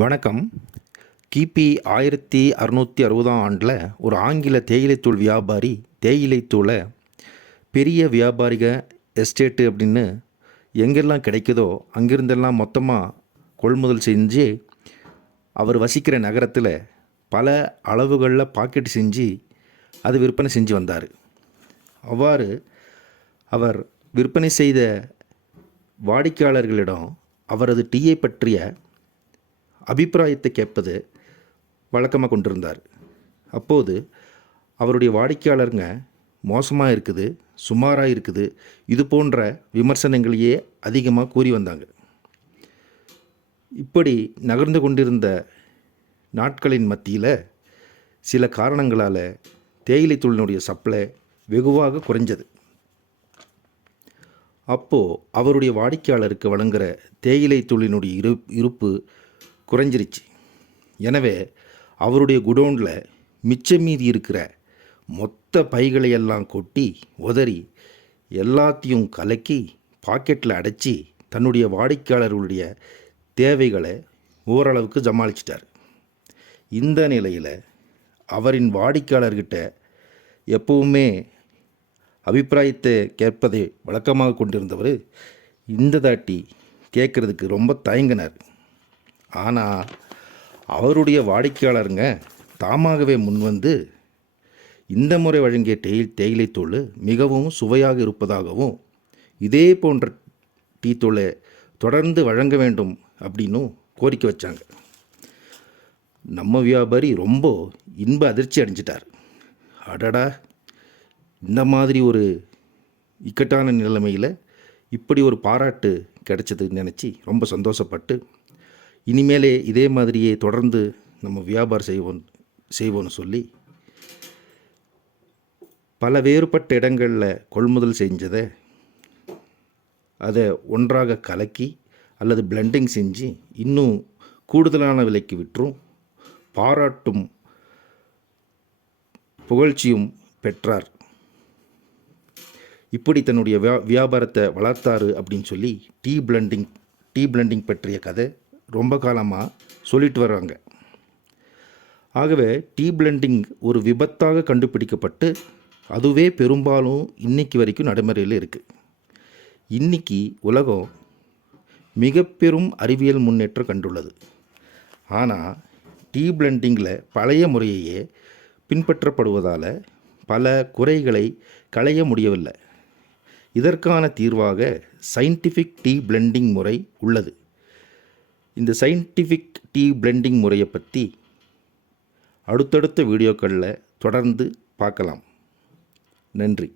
வணக்கம். கிபி 1660ஆம் ஆண்டில் ஒரு ஆங்கில தேயிலைத்தூள் வியாபாரி தேயிலைத்தூளை பெரிய வியாபாரிக எஸ்டேட்டு அப்படின்னு எங்கெல்லாம் கிடைக்குதோ அங்கிருந்தெல்லாம் மொத்தமாக கொள்முதல் செஞ்சு அவர் வசிக்கிற நகரத்தில் பல அளவுகளில் பாக்கெட் செஞ்சு அது விற்பனை செஞ்சு வந்தார். அவ்வாறு அவர் விற்பனை செய்த வாடிக்கையாளர்களிடம் அவரது டீயை பற்றிய அபிப்பிராயத்தை கேட்பது வழக்கமாக கொண்டிருந்தார். அப்போது அவருடைய வாடிக்கையாளருங்க மோசமாக இருக்குது, சுமாராக இருக்குது, இது போன்ற விமர்சனங்களையே அதிகமாக கூறி வந்தாங்க. இப்படி நகர்ந்து கொண்டிருந்த நாட்களின் மத்தியில் சில காரணங்களால் தேயிலை தூளினுடைய சப்ளை வெகுவாக குறைஞ்சது. அப்போது அவருடைய வாடிக்கையாளருக்கு வழங்குகிற தேயிலை தூளினுடைய இருப்பு குறைஞ்சிருச்சு. எனவே அவருடைய குடோனில் மிச்சம் மீதி இருக்கிற மொத்த பைகளையெல்லாம் கொட்டி உதறி எல்லாத்தையும் கலக்கி பாக்கெட்டில் அடைச்சி தன்னுடைய வாடிக்கையாளர்களுடைய தேவைகளை ஓரளவுக்கு சமாளிச்சிட்டார். இந்த நிலையில் அவரின் வாடிக்கையாளர்கிட்ட எப்பவுமே அபிப்பிராயத்தை கேட்பதை வழக்கமாக கொண்டிருந்தவர் இந்த தாட்டி கேட்குறதுக்கு ரொம்ப தயங்கினார். ஆனால் அவருடைய வாடிக்கையாளருங்க தாமாகவே முன்வந்து இந்த முறை வழங்கிய தேயிலைத்தூள் மிகவும் சுவையாக இருப்பதாகவும் இதே போன்ற டீத்தூளை தொடர்ந்து வழங்க வேண்டும் அப்படின்னும் கோரிக்கை வச்சாங்க. நம்ம வியாபாரி ரொம்ப இன்ப அதிர்ச்சி அடைஞ்சிட்டார். அடடா, இந்த மாதிரி ஒரு இக்கட்டான நிலைமையில் இப்படி ஒரு பாராட்டு கிடைச்சதுன்னு நினச்சி ரொம்ப சந்தோஷப்பட்டு இனிமேலே இதே மாதிரியே தொடர்ந்து நம்ம வியாபாரம் செய்வோன்னு சொல்லி பல வேறுபட்ட இடங்களில் கொள்முதல் செஞ்சதை அதை ஒன்றாக கலக்கி அல்லது பிளெண்டிங் செஞ்சு இன்னும் கூடுதலான விலைக்கு விற்றும் பாராட்டும் புகழ்ச்சியும் பெற்றார். இப்படி தன்னுடைய வியாபாரத்தை வளர்த்தாரு அப்படின்னு சொல்லி டீ பிளெண்டிங் பற்றிய கதை ரொம்ப காலமாக சொல்லிட்டு வர்றாங்க. ஆகவே டீ பிளெண்டிங் ஒரு விபத்தாக கண்டுபிடிக்கப்பட்டு அதுவே பெரும்பாலும் இன்றைக்கி வரைக்கும் நடைமுறையில் இருக்குது. இன்றைக்கி உலகம் மிக பெரும் அறிவியல் முன்னேற்றம் கண்டுள்ளது. ஆனால் டீ பிளெண்டிங்கில் பழைய முறையையே பின்பற்றப்படுவதால் பல குறைகளை களைய முடியவில்லை. இதற்கான தீர்வாக சயின்டிஃபிக் டீ பிளெண்டிங் முறை உள்ளது. இந்த சயின்டிஃபிக் டீ பிளெண்டிங் முறையை பற்றி அடுத்தடுத்த வீடியோக்களில் தொடர்ந்து பார்க்கலாம். நன்றி.